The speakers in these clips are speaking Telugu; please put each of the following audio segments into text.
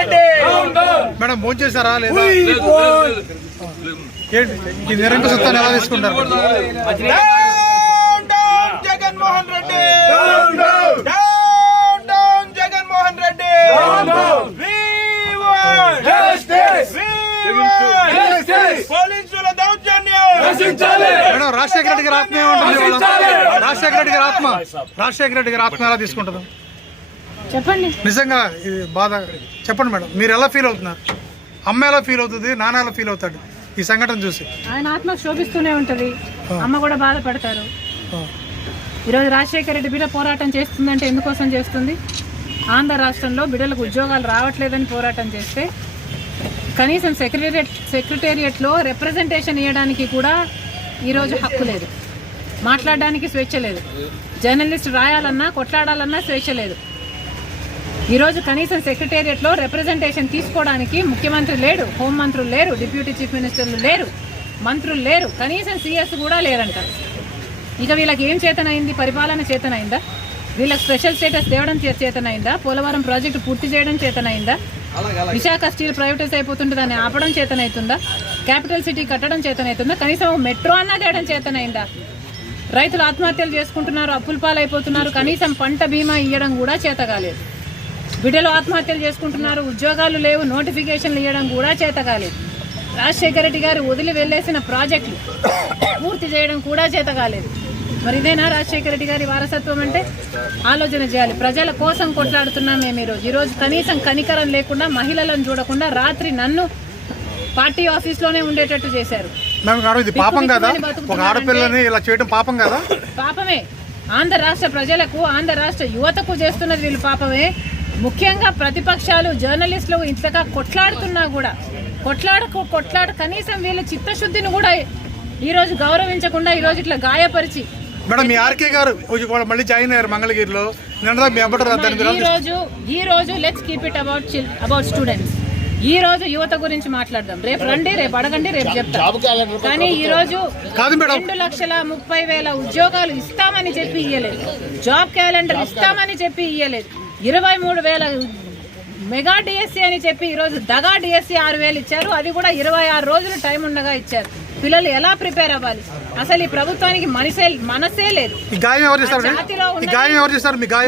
రెడ్డి. మేడం ఫోన్ చేశారా లేదా? ఈ నిరంకుశ సత్తాన్ని ఎలా తీసుకుంటారు? Down down Jaganmohan Reddy. Down down Jaganmohan Reddy. We want justice. We want justice. పోలీసుల దౌర్జన్యం మేడం రాజశేఖర రెడ్డి గారి ఆత్మ ఏముంటుంది? రాజశేఖర రెడ్డి గారి ఆత్మ ఎలా తీసుకుంటుంది? చెప్పండి. నిజంగా ఇది బాధ చెప్పండి మేడం. మీరు ఎలా ఫీల్ అవుతున్నారు? అమ్మ ఎలా ఫీల్ అవుతుంది? నాన్న ఎలా ఫీల్ అవుతాడు ఈ సంఘటన చూసి? ఆయన ఆత్మ శోభిస్తూనే ఉంటది, అమ్మ కూడా బాధపడతారు. ఈరోజు రాజశేఖర రెడ్డి బిడ్డ పోరాటం చేస్తుందంటే ఎందుకోసం చేస్తుంది? ఆంధ్ర రాష్ట్రంలో బిడ్డలకు ఉద్యోగాలు రావట్లేదని పోరాటం చేస్తే కనీసం సెక్రటేరియట్లో రిప్రజెంటేషన్ ఇవ్వడానికి కూడా ఈరోజు హక్కు లేదు, మాట్లాడడానికి స్వేచ్ఛ లేదు, జర్నలిస్ట్ రాయాలన్నా కొట్లాడాలన్నా స్వేచ్ఛ లేదు. ఈరోజు కనీసం సెక్రటేరియట్లో రిప్రజెంటేషన్ తీసుకోవడానికి ముఖ్యమంత్రి లేడు, హోంమంత్రులు లేరు, డిప్యూటీ చీఫ్ మినిస్టర్లు లేరు, మంత్రులు లేరు, కనీసం సీఎస్ కూడా లేరంట. ఇక వీళ్ళకి ఏం చేతనైంది? పరిపాలన చేతనైందా? వీళ్ళకి స్పెషల్ స్టేటస్ తేవడం చేతనైందా? పోలవరం ప్రాజెక్టు పూర్తి చేయడం చేతనైందా? విశాఖ స్టీల్ ప్రైవేటైజ్ అయిపోతుంటే దాన్ని ఆపడం చేతనవుతుందా? క్యాపిటల్ సిటీ కట్టడం చేతనవుతుందా? కనీసం మెట్రో అన్నా చేయడం చేతనైందా? రైతులు ఆత్మహత్యలు చేసుకుంటున్నారు, అప్పుల పాలైపోతున్నారు, కనీసం పంట బీమా ఇవ్వడం కూడా చేత కాలేదు. బిడ్డలు ఆత్మహత్యలు చేసుకుంటున్నారు, ఉద్యోగాలు లేవు, నోటిఫికేషన్లు ఇవ్వడం కూడా చేత కాలేదు. రాజశేఖర రెడ్డి గారు వదిలి వెళ్ళేసిన ప్రాజెక్టులు పూర్తి చేయడం కూడా చేత కాలేదు. మరి ఇదేనా రాజశేఖర రెడ్డి గారి వారసత్వం అంటే? ఆలోచన చేయాలి. ప్రజల కోసం కొట్లాడుతున్నాం మేము ఈరోజు కనీసం కనికరం లేకుండా, మహిళలను చూడకుండా రాత్రి నన్ను పార్టీ ఆఫీస్లోనే ఉండేటట్టు చేశారు. పాపం కదా? ఒక ఆడపిల్లని ఇలా చేయడం పాపం కదా? పాపమే. ఆంధ్ర రాష్ట్ర ప్రజలకు, ఆంధ్ర రాష్ట్ర యువతకు చేస్తున్నది వీళ్ళు పాపమే. ముఖ్యంగా ప్రతిపక్షాలు, జర్నలిస్టులు ఇంతగా కొట్లాడుతున్నా కూడా కొట్లాడు కనీసం వీళ్ళ చిత్తశుద్ధిని కూడా ఈరోజు గౌరవించకుండా ఈరోజు ఇట్లా గాయపరిచి. మేడం మీ ఆర్కే గారు మళ్ళీ జాయిన్ అయ్యారు మంగళగిరిలో. ఈ రోజు let's keep it about students. ఈ రోజు యువత గురించి మాట్లాడదాం. రేపు రండి, రేపు అడగండి, రేపు చెప్తాం. కానీ ఈ రోజు 2,30,000 ఉద్యోగాలు ఇస్తామని చెప్పి ఇయ్యలేదు, జాబ్ క్యాలెండర్ ఇస్తామని చెప్పి ఇయ్యలేదు, 23,000 మెగా డిఎస్సీ అని చెప్పి ఈరోజు దగా డిఎస్సీ 6,000 ఇచ్చారు. అది కూడా 26 రోజులు టైం ఉండగా ఇచ్చారు. పిల్లలు ఎలా ప్రిపేర్ అవ్వాలి? అసలు ఈ ప్రభుత్వానికి మనసే లేదు.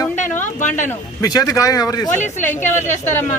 ఉండను బండను మీ చేతి గాయం ఎవరు చేస్తారు? పోలీసులు ఇంకెవరు చేస్తారమ్మా?